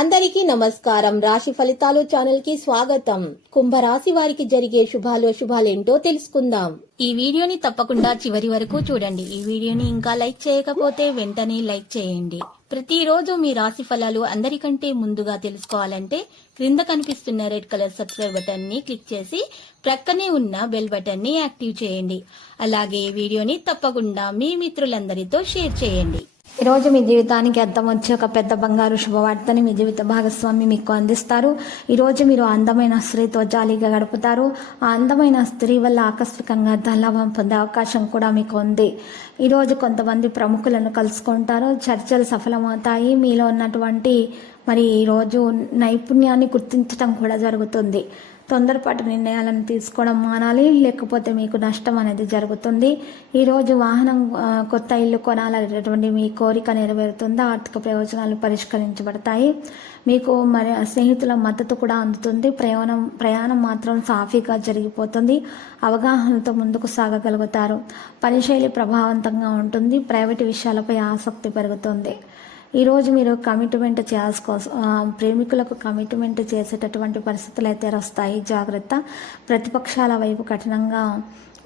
అందరికీ నమస్కారం. రాశి ఫలితాలు ఛానల్ కి స్వాగతం. కుంభరాశి వారికి జరిగే శుభాలేంటో తెలుసుకుందాం. ఈ వీడియోని తప్పకుండా చివరి వరకు చూడండి. ఈ వీడియోని ఇంకా లైక్ చేయకపోతే వెంటనే లైక్ చేయండి. ప్రతిరోజు మీ రాశి ఫలాలు అందరికంటే ముందుగా తెలుసుకోవాలంటే క్రింద కనిపిస్తున్న రెడ్ కలర్ సబ్స్క్రైబ్ బటన్ ని క్లిక్ చేసి ప్రక్కనే ఉన్న బెల్ బటన్ ని యాక్టివ్ చేయండి. అలాగే ఈ వీడియోని తప్పకుండా మీ మిత్రులందరితో షేర్ చేయండి. ఈరోజు మీ జీవితానికి అర్థం వచ్చే ఒక పెద్ద బంగారు శుభవార్తని మీ జీవిత భాగస్వామి మీకు అందిస్తారు. ఈరోజు మీరు అందమైన స్త్రీతో జాలీగా గడుపుతారు. ఆ అందమైన స్త్రీ వల్ల ఆకస్మికంగా ధనలాభం పొందే అవకాశం కూడా మీకు ఉంది. ఈరోజు కొంతమంది ప్రముఖులను కలుసుకుంటారు. చర్చలు సఫలమవుతాయి. మీలో ఉన్నటువంటి ఈరోజు నైపుణ్యాన్ని గుర్తించడం కూడా జరుగుతుంది. తొందరపాటు నిర్ణయాలను తీసుకోవడం మానాలి, లేకపోతే మీకు నష్టం అనేది జరుగుతుంది. ఈరోజు వాహనం, కొత్త ఇల్లు కొనాలనేటువంటి మీ కోరిక నెరవేరుతుంది. ఆర్థిక ప్రయోజనాలు పరిష్కరించబడతాయి. మీకు స్నేహితుల మద్దతు కూడా అందుతుంది. ప్రయాణం మాత్రం సాఫీగా జరిగిపోతుంది. అవగాహనతో ముందుకు సాగగలుగుతారు. పనిశైలి ప్రభావవంతంగా ఉంటుంది. ప్రైవేటు విషయాలపై ఆసక్తి పెరుగుతుంది. ఈరోజు మీరు కమిట్మెంట్ ప్రేమికులకు కమిట్మెంట్ చేసేటటువంటి పరిస్థితులు అయితే వస్తాయి. జాగ్రత్త. ప్రతిపక్షాల వైపు కఠినంగా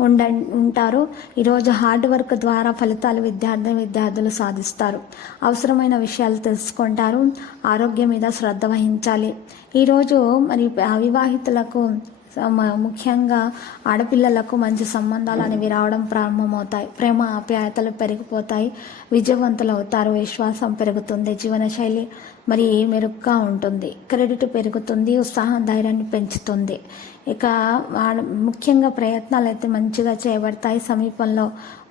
ఉంటారు. ఈరోజు హార్డ్ వర్క్ ద్వారా ఫలితాలు విద్యార్థులు సాధిస్తారు. అవసరమైన విషయాలు తెలుసుకుంటారు. ఆరోగ్యం మీద శ్రద్ధ వహించాలి. ఈరోజు అవివాహితులకు, ముఖ్యంగా ఆడపిల్లలకు మంచి సంబంధాలు అనేవి రావడం ప్రారంభమవుతాయి. ప్రేమ ఆప్యాయతలు పెరిగిపోతాయి. విజయవంతులు అవుతారు. విశ్వాసం పెరుగుతుంది. జీవనశైలి మెరుగ్గా ఉంటుంది. క్రెడిట్ పెరుగుతుంది. ఉత్సాహం ధైర్యాన్ని పెంచుతుంది. ఇక ముఖ్యంగా ప్రయత్నాలు అయితే మంచిగా చేయబడతాయి. సమీపంలో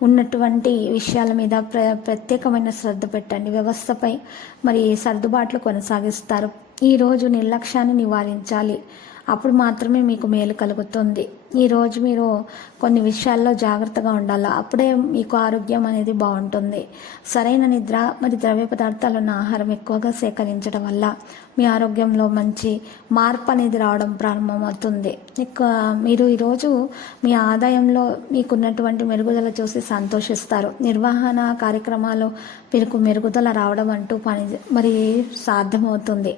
ఉన్నటువంటి విషయాల మీద ప్రత్యేకమైన శ్రద్ధ పెట్టండి. వ్యవస్థపై సర్దుబాట్లు కొనసాగిస్తారు. ఈరోజు నిర్లక్ష్యాన్ని నివారించాలి. అప్పుడు మాత్రమే మీకు మేలు కలుగుతుంది. ఈరోజు మీరు కొన్ని విషయాల్లో జాగ్రత్తగా ఉండాలి. అప్పుడే మీకు ఆరోగ్యం అనేది బాగుంటుంది. సరైన నిద్ర ద్రవ్య పదార్థాలు ఉన్న ఆహారం ఎక్కువగా సేకరించడం వల్ల మీ ఆరోగ్యంలో మంచి మార్పు అనేది రావడం ప్రారంభమవుతుంది. మీరు ఈరోజు మీ ఆదాయంలో మీకున్నటువంటి మెరుగుదల చూసి సంతోషిస్తారు. నిర్వహణ కార్యక్రమాలు మీకు మెరుగుదల రావడం అంటూ సాధ్యమవుతుంది.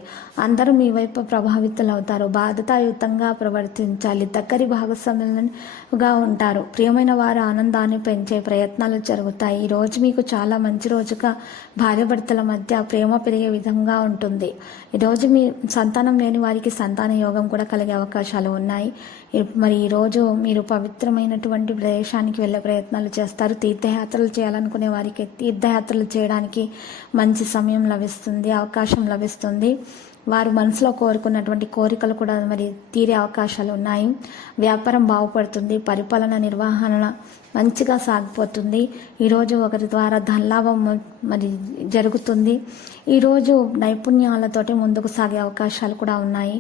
అందరూ మీ వైపు ప్రభావితులవుతారు. బాధ్యతాయుతంగా ప్రవర్తించాలి. దగ్గరి భాగస్వాములుగా ఉంటారు. ప్రియమైన వారి ఆనందాన్ని పెంచే ప్రయత్నాలు జరుగుతాయి. ఈరోజు మీకు చాలా మంచి రోజుగా భార్యాభర్తల మధ్య ప్రేమ పెరిగే విధంగా ఉంటుంది. ఈరోజు మీ సంతానం లేని వారికి సంతాన యోగం కూడా కలిగే అవకాశాలు ఉన్నాయి. ఈరోజు మీరు పవిత్రమైనటువంటి ప్రదేశానికి వెళ్ళే ప్రయత్నాలు చేస్తారు. తీర్థయాత్రలు చేయాలనుకునే వారికి తీర్థయాత్రలు చేయడానికి మంచి సమయం లభిస్తుంది, అవకాశం లభిస్తుంది. వారు మనసులో కోరుకున్నటువంటి కోరికలు కూడా తీరే అవకాశాలు ఉన్నాయి. వ్యాపారం బాగుపడుతుంది. పరిపాలన నిర్వహణ మంచిగా సాగిపోతుంది. ఈరోజు ఒకరి ద్వారా ధనలాభం జరుగుతుంది. ఈరోజు నైపుణ్యాలతోటి ముందుకు సాగే అవకాశాలు కూడా ఉన్నాయి.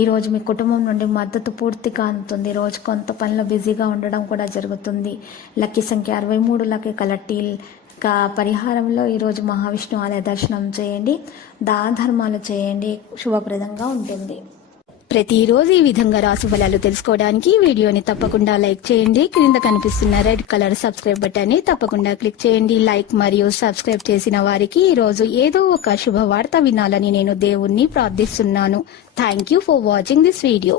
ఈరోజు మీ కుటుంబం నుండి మద్దతు పూర్తిగా అందుతుంది. రోజు కొంత పనిలో బిజీగా ఉండడం కూడా జరుగుతుంది. లక్కీ సంఖ్య 63, లక్కీ కలర్ టీల్. పరిహారంలో ఈరోజు మహావిష్ణు ఆలయ దర్శనం చేయండి. దాన ధర్మాలు చేయండి. శుభప్రదంగా ఉంటుంది. ప్రతిరోజు ఈ విధంగా రాశి ఫలాలు తెలుసుకోవడానికి వీడియోని తప్పకుండా లైక్ చేయండి. క్రింద కనిపిస్తున్న రెడ్ కలర్ సబ్స్క్రైబ్ బటన్ ని తప్పకుండా క్లిక్ చేయండి. లైక్ మరియు సబ్స్క్రైబ్ చేసిన వారికి ఈ రోజు ఏదో ఒక శుభవార్త వినాలని నేను దేవుణ్ణి ప్రార్థిస్తున్నాను. Thank you for watching this video.